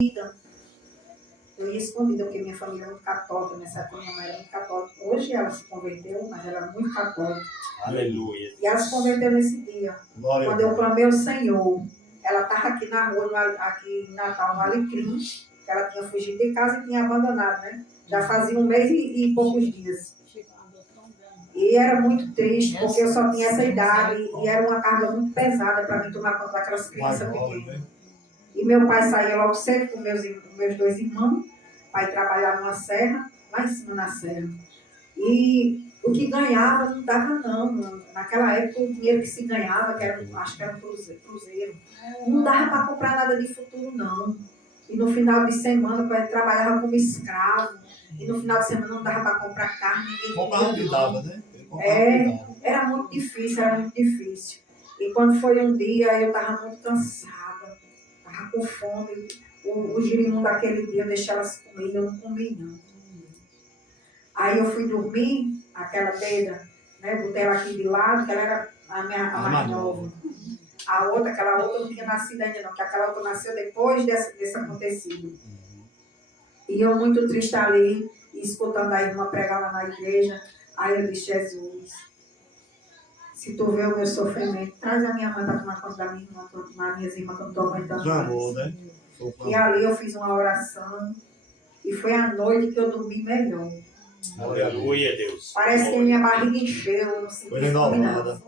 Eu ia escondida, porque minha família é muito católica, nessa época minha mãe era muito católica. Hoje ela se converteu, mas ela era muito católica. Aleluia. E ela se converteu nesse dia. Glória Quando eu clamei ao Senhor, ela estava aqui na rua, aqui em Natal, no Alecrim, que ela tinha fugido de casa e tinha abandonado, né? Já fazia 1 mês e poucos dias. E era muito triste, porque eu só tinha essa idade e era uma carga muito pesada para mim tomar conta daquelas crianças pequenas. E meu pai saía logo cedo com meus 2 irmãos, o pai trabalhava numa serra, lá em cima na serra. E o que ganhava não dava não. Naquela época o dinheiro que se ganhava, acho que era um cruzeiro, não dava para comprar nada de futuro não. E no final de semana o pai trabalhava como escravo. E no final de semana não dava para comprar carne, ninguém comprava que dava, né? Era muito difícil, era muito difícil. E quando foi um dia, eu estava muito cansada, estava com fome. O girimum daquele dia eu deixei elas comer, eu não comi não. Aí eu fui dormir, aquela deida, né? Botei ela aqui de lado, que ela era a mais nova. Aquela outra não tinha nascido ainda não, porque aquela outra nasceu depois desse acontecido. E eu muito triste ali, escutando a irmã pregar lá na igreja. Aí eu disse, Jesus, se tu vê o meu sofrimento, traz a minha mãe para tomar conta da minha irmã, das minhas irmãs que eu não estou aguentando mais. Né? E ali eu fiz uma oração e foi a noite que eu dormi melhor. Aleluia, Deus. Parece que minha barriga encheu, eu não senti fome não.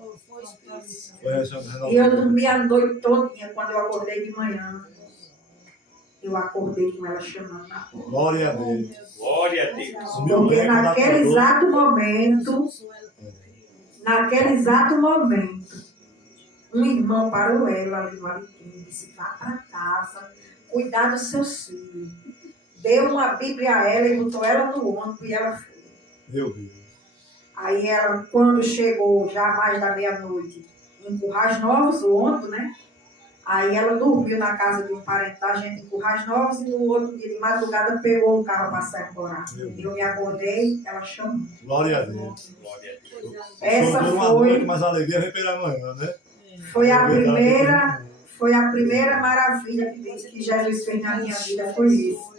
E eu dormi a noite todinha, quando eu acordei de manhã. Eu acordei com ela chamando na porta. Glória a Deus. Glória a Deus. Porque naquele exato momento, um irmão parou ela ali no Alecrim e disse, vá para casa, cuidar dos seus filhos. Deu uma Bíblia a ela e botou ela no ônibus e ela foi. Meu Deus. Aí ela, quando chegou já mais da meia-noite, em Currais Novos, o ônibus, né? Aí ela dormiu na casa de um parente da gente em Currais Novos e no outro dia de madrugada pegou um carro para sair embora. Eu me acordei, ela chamou. Glória a Deus. Glória a Deus. Essa uma noite, mas a alegria vem pela manhã, né? Foi a primeira maravilha que Jesus fez na minha vida, foi isso.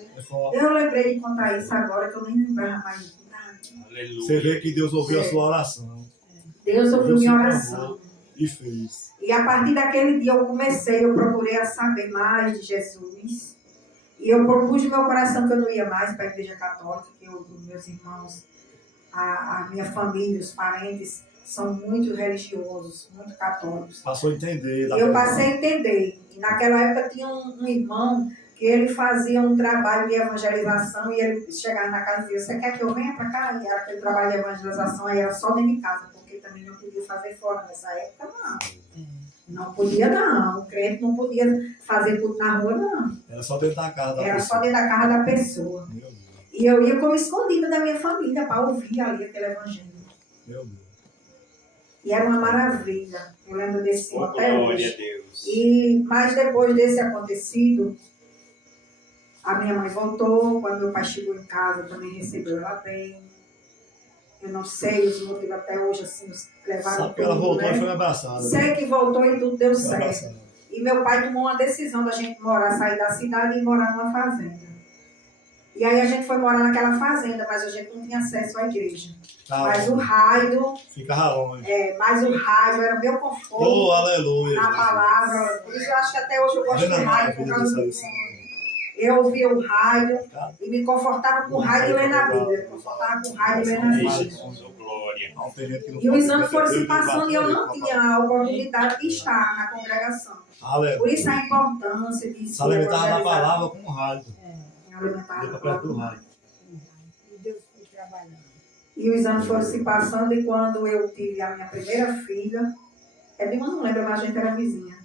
Eu lembrei de contar isso agora, que eu nem lembrava mais de nada. Aleluia. Você vê que Deus ouviu a sua oração. Deus ouviu minha oração. E fez. E a partir daquele dia eu procurei a saber mais de Jesus. E eu propus no meu coração que eu não ia mais para a igreja católica, que os meus irmãos, a minha família, os parentes, são muito religiosos, muito católicos. Passou a entender. Eu passei a entender. E naquela época tinha um irmão que ele fazia um trabalho de evangelização e ele chegava na casa e dizia, você quer que eu venha para cá? E era aquele trabalho de evangelização, aí era só dentro de casa, porque também não podia fazer fora nessa época, não. Não podia, não. O crente não podia fazer culto na rua, não. Era só dentro da casa da pessoa. Era só dentro da casa da pessoa. E eu ia como escondida da minha família para ouvir ali aquele evangelho. Meu Deus. E era uma maravilha. Eu lembro desse até glória hoje. a Deus. Mas depois desse acontecido, a minha mãe voltou. Quando meu pai chegou em casa, também recebeu ela bem. Eu não sei os motivos até hoje, assim, nos levaram. Sabe que ela voltou, né? E foi abraçada. Sei que voltou e tudo deu certo. E meu pai tomou uma decisão da gente sair da cidade e morar numa fazenda. E aí a gente foi morar naquela fazenda, mas a gente não tinha acesso à igreja. Mas o rádio... Ficava longe. Mas o rádio era meu conforto. Oh, aleluia. Na palavra. Por isso eu acho que até hoje eu gosto de rádio, por causa do... Eu ouvia o rádio e me confortava com o rádio e lendo a Bíblia. Confortava com o rádio e lendo a Bíblia. E os anos foram se passando e eu não tinha a oportunidade de estar na congregação. Por isso a importância de se alimentar na palavra com o rádio. Alimentar na palavra. E os anos foram se passando e quando eu tive a minha primeira filha, Edma não lembra, mas a gente era vizinha.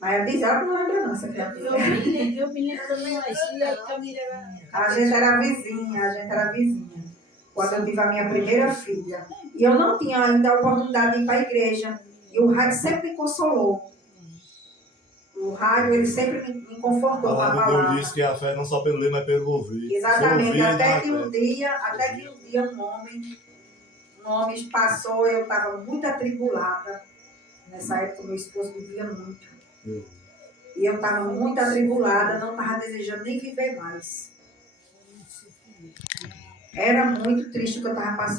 Mas ela diz, ela não lembra não, essa criatura. Eu me lembro também, a gente era vizinha. Quando eu tive a minha primeira filha. E eu não tinha ainda a oportunidade de ir para a igreja. E o rádio sempre me consolou. O rádio, ele sempre me confortou com a palavra. Deus disse que a fé não só pelo ler, mas pelo ouvir. Exatamente. Até que um dia um homem passou, eu estava muito atribulada. Nessa época, meu esposo vivia muito. E eu estava muito atribulada, não estava desejando nem viver mais. Era muito triste o que eu estava passando.